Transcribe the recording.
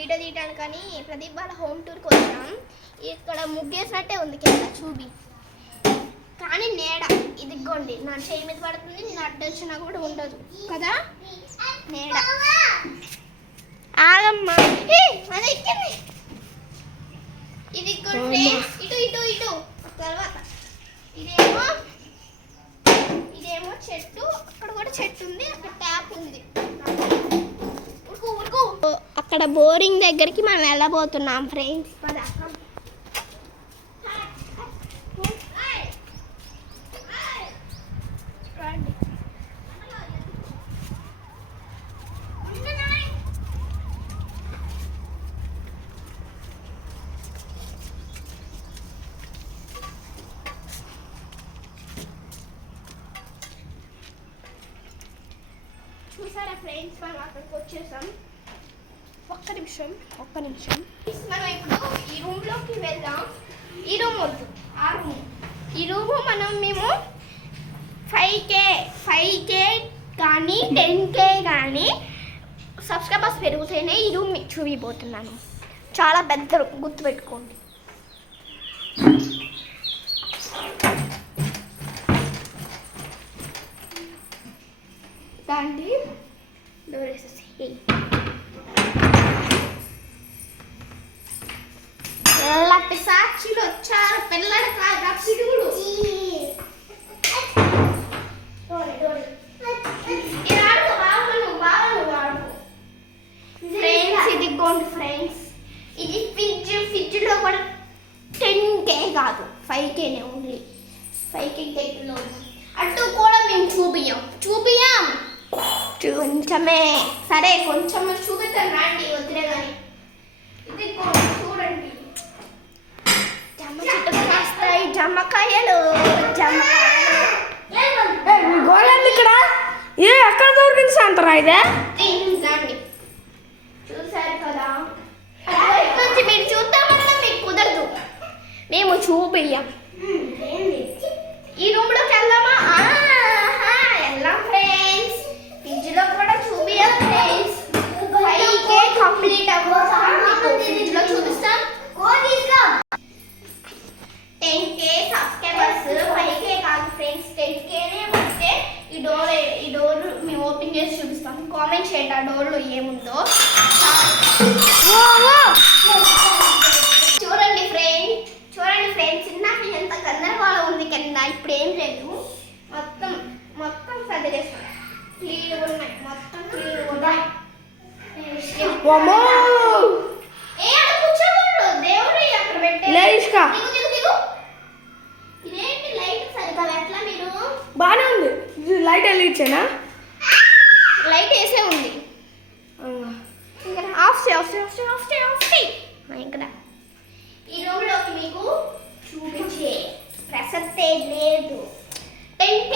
Video తీయడానికి కానీ ప్రదీప్ వాళ్ళ హోమ్ టూర్కి వచ్చాం. ఇక్కడ ముగ్గేసినట్టే ఉంది కింద చూపి, కానీ నీడ ఇదిగోండి నా చేయి మీద పడుతుంది. నేను అడ్డొచ్చినా కూడా ఉండదు కదా నీడ. ఆగమ్మా అది ఎక్కింది. ఇది ఇటు ఇటు ఇటు తర్వాత ఇదేమో చెట్టు, అక్కడ కూడా చెట్టు ఉంది, అక్కడ ట్యాప్ ఉంది. అక్కడ బోరింగ్ దగ్గరికి మనం వెళ్ళబోతున్నాం ఫ్రెండ్స్. చూసారా ఫ్రెండ్స్, మనం అక్కడికి వచ్చేసాం. ఒక్క నిమిషం మనం ఇప్పుడు ఈ రూమ్లోకి వెళ్దాం. ఈ రూమ్ వద్దు, ఆ రూమ్. ఈ రూము మేము 5K కానీ 10K కానీ సబ్స్క్రైబర్స్ పెరుగుతూనే ఈ రూమ్ మీకు చూపిపోతున్నాను. చాలా పెద్ద రూమ్, గుర్తుపెట్టుకోండి. దాండి డోర్ వేసేసి ఎల్లటి సాక్షులు వచ్చారు. పిల్లలు కాదు పిడుగులు. ఫ్రెండ్స్ ఇదిగోండి ఫ్రెండ్స్, ఇది ఫ్రిడ్జ్లో కూడా 10K కాదు 5Kనే, ఓన్లీ 5K దగ్గరలో. అటు కూడా మేము చూపియం కొంచెమే. సరే కొంచెం చూపిస్తాను రండి, వద్దులే కానీ. ఇది చూడండి, జమ్మ చెట్టుకు వస్తాయి జమ్మకాయలు. ఇక్కడ ఎక్కడ దొరికింది సంతరా ఇదే? రండి, చూసారు కదా. నుంచి మీరు చూద్దామన్నా మీకు కుదరదు, మేము చూపియ్యం. ఈ రూమ్లోకి వెళ్దామా? వెళ్దాం ఫ్రెండ్స్. ఫ్రిడ్జ్లో కూడా చూపియ్యం ఫ్రెండ్స్. 5K కంప్లీట్ అవ్వదు, ఫ్రిడ్జ్లో చూపిస్తాం. 10K సబ్స్క్రైబర్స్ 5K కాదు ఫ్రెండ్స్, 10Kనే వస్తే ఈ డోర్ మేము ఓపెన్ చేసి చూపిస్తాం. కామెంట్ చేయండి ఆ డోర్లో ఏముందో. చూడండి ఫ్రెండ్స్, నాకు ఎంత గందరగోళం ఉంది కింద. ఇప్పుడు ఏం లేదు, మొత్తం సదిలేస్తాం. క్లీన్ ఉన్నాయి, మొత్తం క్లీన్ ఉన్నాయి. దేవుడు అక్కడ పెట్టే ఇదేంటి లైట్ సరిగ్గా ఎట్లా? మీరు బాగానే ఉంది. లైట్ వెలిగించేనా? లైట్ వేసే ఉంది. ఆఫ్ ఇక్కడ ఈ రూమ్లోకి మీకు చూపించే ప్రసక్తే లేదు. 10K